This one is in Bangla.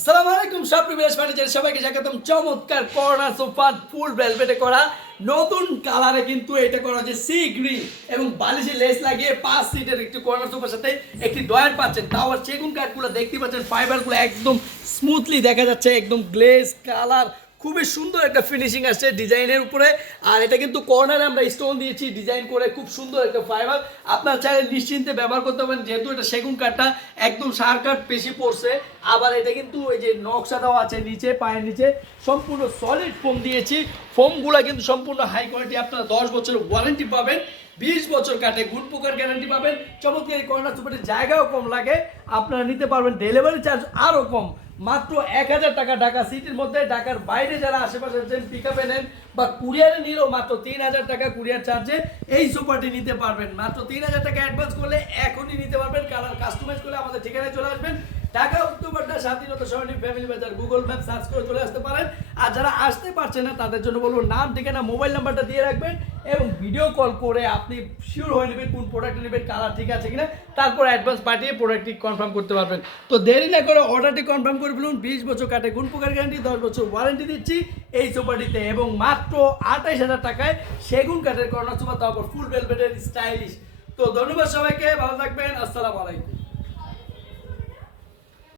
আসসালামু আলাইকুম বিলাস ফার্নিচার সবাইকে স্বাগতম। চমৎকার কর্নার সোফা ফুল ভেলভেটে করা নতুন কালারে কিন্তু এটা করা হচ্ছে সি গ্রিন এবং বালিশের লেস লাগিয়ে 5 সিটের একটি কর্নার সোফার সাথে একটি ডয়ার পাচ্ছেন। তাও আর সেগুন কাঠগুলো দেখতে পাচ্ছেন, ফাইবারগুলো একদম স্মুথলি দেখা যাচ্ছে, একদম গ্লেজ কালার, খুবই সুন্দর একটা ফিনিশিং আসছে ডিজাইনের উপরে। আর এটা কিন্তু কর্নারে আমরা স্টোন দিয়েছি ডিজাইন করে, খুব সুন্দর একটা ফাইবার। আপনার চাইলে নিশ্চিন্তে ব্যবহার করতে পারেন, যেহেতু এটা সেগুন কাঠটা একদম সার কাঠ বেশি পড়ছে। আবার এটা কিন্তু ওই যে নকশাটাও আছে নিচে, পায়ের নিচে সম্পূর্ণ সলিড ফোম দিয়েছি। ফোমগুলো কিন্তু সম্পূর্ণ হাই কোয়ালিটি, আপনারা 10 বছরের ওয়ারেন্টি পাবেন, 20 বছর কাটে গুণ পোকার গ্যারান্টি পাবেন। চমৎকার এই কর্নার সোফাটির জায়গাও কম লাগে, আপনারা নিতে পারবেন। ডেলিভারি চার্জ আরও কম, মাত্র 1000 টাকা ঢাকা সিটির মধ্যে। ঢাকার বাইরে যারা আশেপাশে আছেন পিক আপে নেন বা কুরিয়ারে নিলেও মাত্র 3000 টাকা কুরিয়ার চার্জে এই সোফাটি নিতে পারবেন। মাত্র 3000 টাকা অ্যাডভান্স করলে এখনই নিতে পারবেন। কালার কাস্টমাইজ করলে আমাদের ঠিকানায় চলে আসবেন, ঢাকা উত্তরপাড়া স্বাধীনতা সরণি ফ্যামিলি বাজার। গুগল ম্যাপ সার্চ করে চলে আসতে পারেন। আর যারা আসতে পারছেন না তাদের জন্য বলবো, নাম ঠিকানা মোবাইল নাম্বারটা দিয়ে রাখবেন এবং ভিডিও কল করে আপনি শিওর হয়ে নেবেন কোন প্রোডাক্ট নেবেন, কালার ঠিক আছে কিনা, তারপর অ্যাডভান্স পাঠিয়ে প্রোডাক্টটি কনফার্ম করতে পারবেন। তো দেরি না করে অর্ডারটি কনফার্ম করে ফেলুন। 20 বছর কাটে গুণ পোকার গ্যারান্টি, 10 বছর ওয়ারেন্টি দিচ্ছি এই সোফাটিতে এবং মাত্র 28000 টাকায় সেগুন কাঠের কর্নার সোফা, তারপর ফুল ভেলভেটের স্টাইলিশ। তো ধন্যবাদ সবাইকে, ভালো থাকবেন, আসসালামু আলাইকুম।